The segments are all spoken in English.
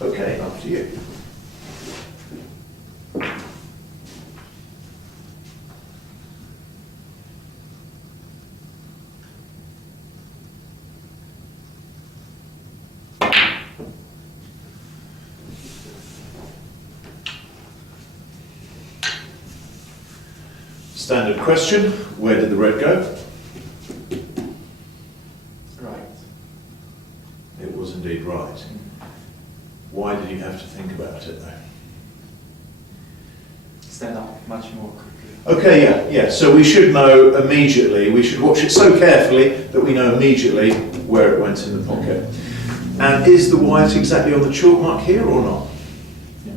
Okay, after you. Standard question, where did the red go? Right. It was indeed right. Why did you have to think about it though? Stand up much more quickly. Okay, yeah. So we should know immediately, we should watch it so carefully that we know immediately where it went in the pocket. And is the white exactly on the chalk mark here or not? Yeah.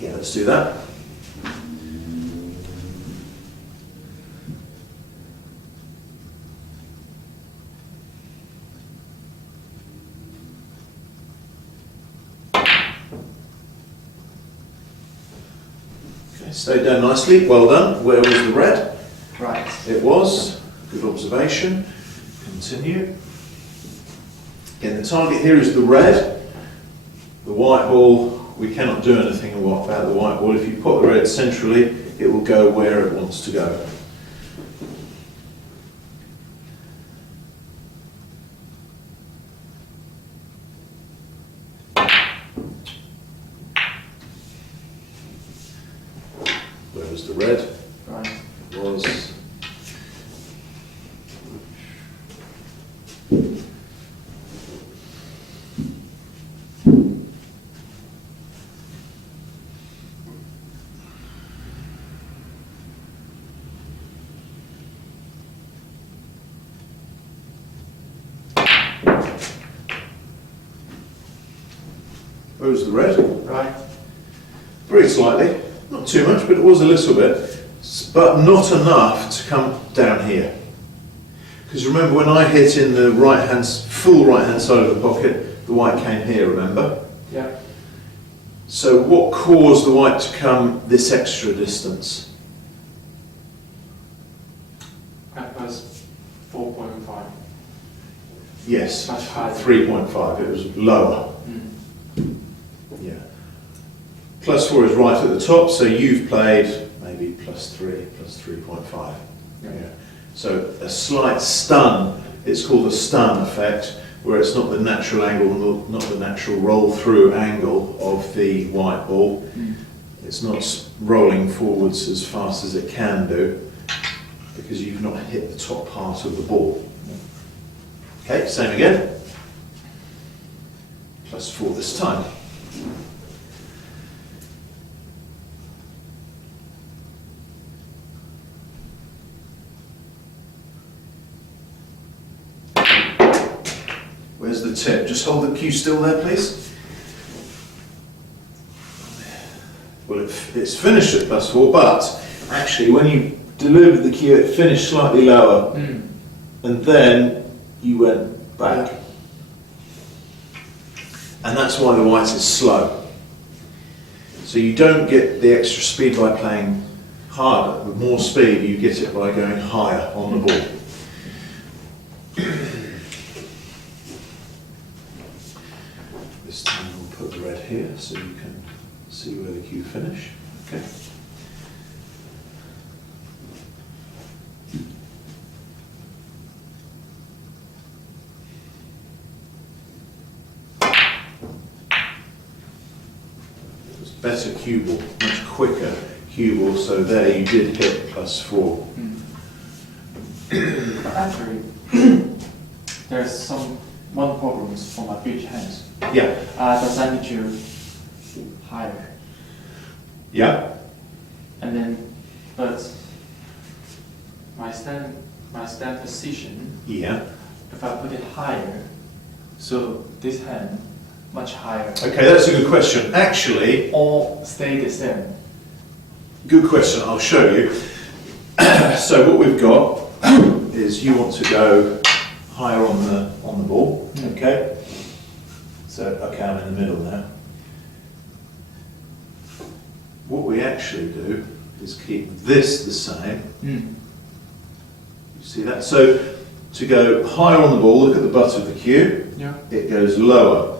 Yeah, let's do that. Stayed down nicely, well done. Where was the red? Right. It was. Good observation. Continue. Again, the target here is the red. The white ball, we cannot do anything about the white ball. If you put the red centrally, it will go where it wants to go. Where was the red? Right. It was. Where was the red? Right. Very slightly. Not too much, but it was a little bit, but not enough to come down here. Because remember, when I hit in the full right-hand side of the pocket, the white came here, remember? Yeah. So what caused the white to come this extra distance? That was 4.5. Yes, Much higher. 3.5, it was lower. Yeah. +4 is right at the top, so you've played maybe +3, +3.5. Yeah. So a slight stun, it's called a stun effect, where it's not the natural angle, not the natural roll through angle of the white ball. It's not rolling forwards as fast as it can do, because you've not hit the top part of the ball. Okay, same again. +4 this time. Where's the tip? Just hold the cue still there, please. Well, it's finished at +4, but actually when you delivered the cue, it finished slightly lower, and then you went back. And that's why the white is slow. So you don't get the extra speed by playing harder. With more speed, you get it by going higher on the ball. This time we'll put the red here so you can see where the cue finished. Okay. It's better cue ball, much quicker cue ball, so there you did hit +4. Actually, there's one problem for my beach hands. Yeah. Does I need to higher? Yeah. And then, but my stand position, Yeah. if I put it higher, so this hand much higher, Okay, that's a good question. Actually, or stay the same. good question. I'll show you. So what we've got is you want to go higher on the ball. Okay. So okay, I'm in the middle now. What we actually do is keep this the same. You see that? So to go higher on the ball, look at the butt of the cue. Yeah. It goes lower.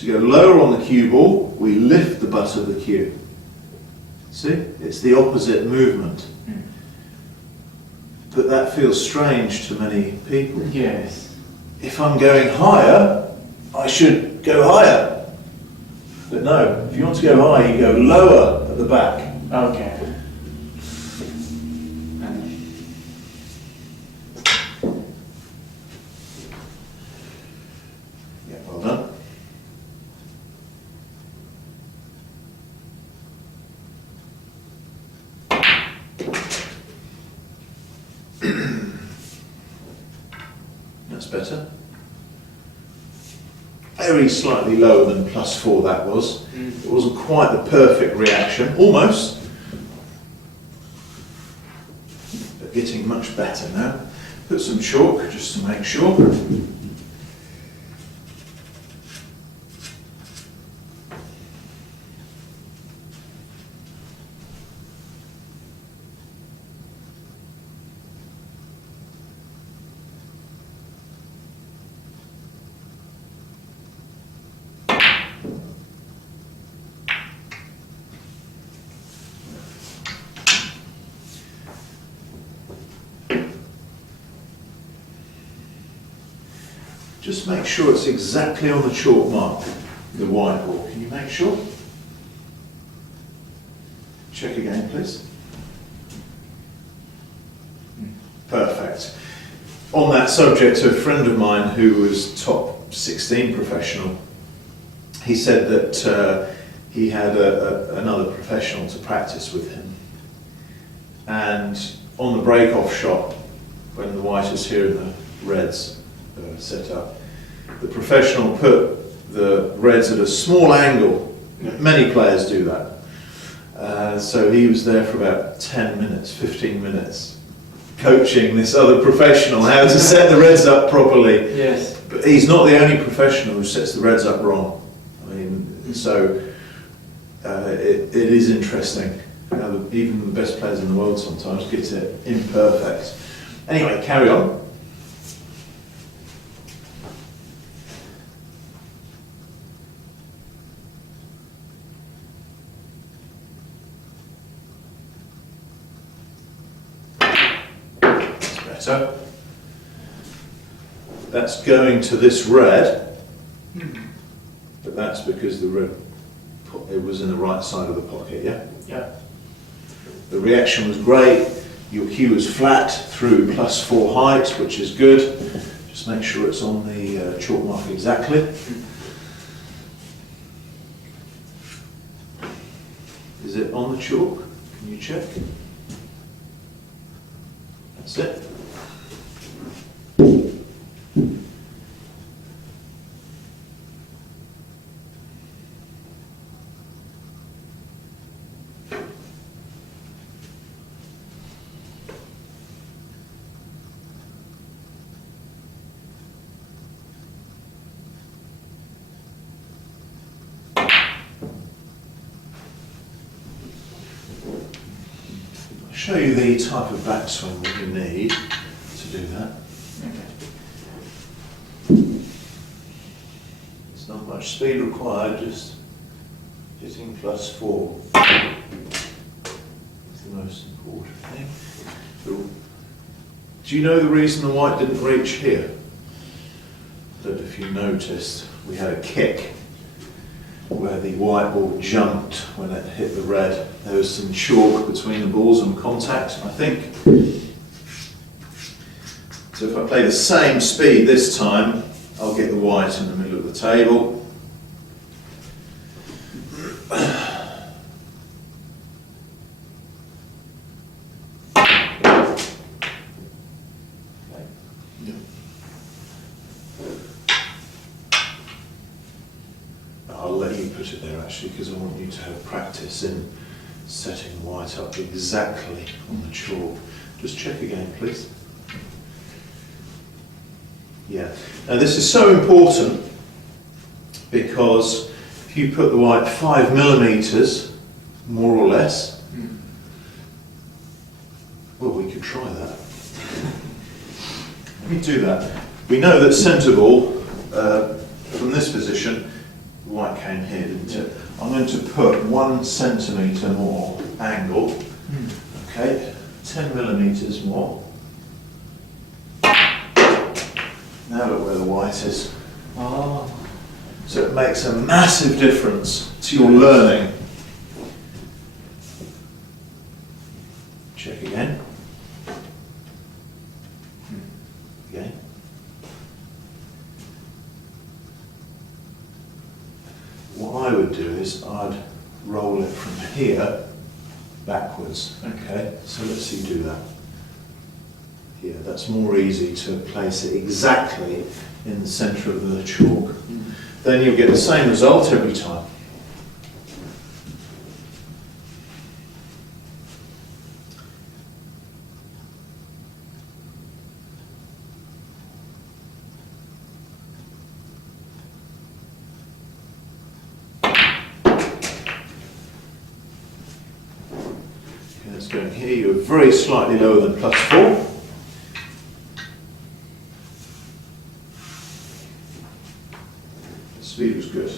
To go lower on the cue ball, we lift the butt of the cue. See? It's the opposite movement. But that feels strange to many people. Yes. If I'm going higher, I should go higher. But no, if you want to go high, you go lower at the back. Okay. Yeah, well done. That's better. Very slightly lower than +4 that was. It wasn't quite the perfect reaction, almost. But getting much better now. Put some chalk just to make sure. Just make sure it's exactly on the chalk mark, the white ball. Can you make sure? Check again, please. Perfect. On that subject, a friend of mine who was top 16 professional, he said that he had another professional to practice with him. And on the break-off shot, when the white is here and the red's set up, the professional put the reds at a small angle. Many players do that. So he was there for about 10 minutes, 15 minutes, coaching this other professional how to set the reds up properly. Yes. But he's not the only professional who sets the reds up wrong. I mean, so it is interesting how even the best players in the world sometimes get it imperfect. Anyway, carry on. Better. That's going to this red, but that's because the red, it was in the right side of the pocket, yeah? Yeah. The reaction was great. Your cue was flat through +4 height, which is good. Just make sure it's on the chalk mark exactly. Is it on the chalk? Can you check? That's it. Show you the type of backswing that you need to do that. Okay. There's not much speed required, just hitting +4 is the most important thing. Do you know the reason the white didn't reach here? I don't know if you noticed, we had a kick where the white ball jumped when it hit the red. There was some chalk between the balls and contact, I think. So if I play the same speed this time, I'll get the white in the middle of the table. I'll let you put it there actually, because I want you to have practice in setting white up exactly on the chalk. Just check again, please. Yeah. Now this is so important because if you put the white 5 millimeters, more or less, well, we could try that. Let me do that. We know that centre ball, from this position, The white came here, didn't it? I'm going to put 1 centimetre more angle. Okay, 10 millimetres more. Now look where the white is. Oh. So it makes a massive difference to your learning. Check again. Again. What I would do is I'd roll it from here backwards. Okay, so let's see you do that. Here, that's more easy to place it exactly in the centre of the chalk. Then you'll get the same result every time. Okay, let's go in here. You're very slightly lower than +4. Speed was good.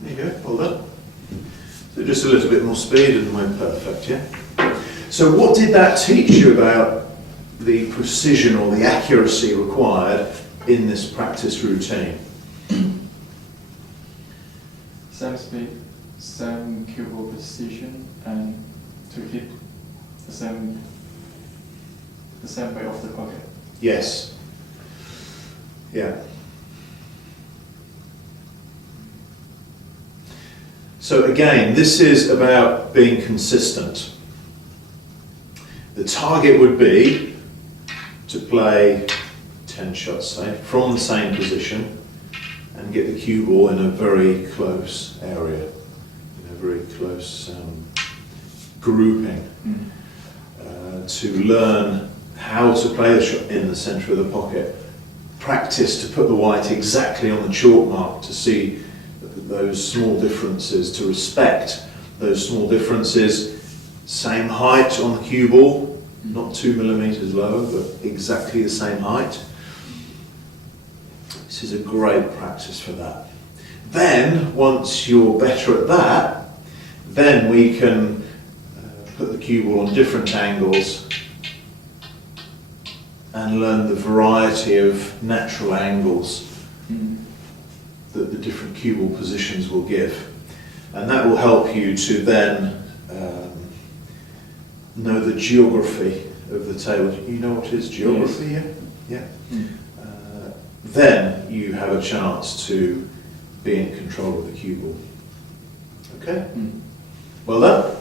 There you go, well done. So just a little bit more speed and we're perfect, yeah? So what did that teach you about the precision or the accuracy required in this practice routine? Same speed, same cue ball position, and to hit the same way of the pocket. Yes. Yeah. So again, this is about being consistent. The target would be to play 10 shots, say, from the same position and get the cue ball in a very close area, in a very close grouping. To learn how to play the shot in the centre of the pocket. Practice to put the white exactly on the chalk mark to see those small differences, to respect those small differences. Same height on the cue ball, not 2 millimetres lower, but exactly the same height. This is a great practice for that. Then, once you're better at that, then we can put the cue ball on different angles and learn the variety of natural angles that the different cue ball positions will give. And that will help you to then know the geography of the table. You know what is geography? Yes. Yeah? Yeah. Then you have a chance to be in control of the cue ball. Okay? Well done.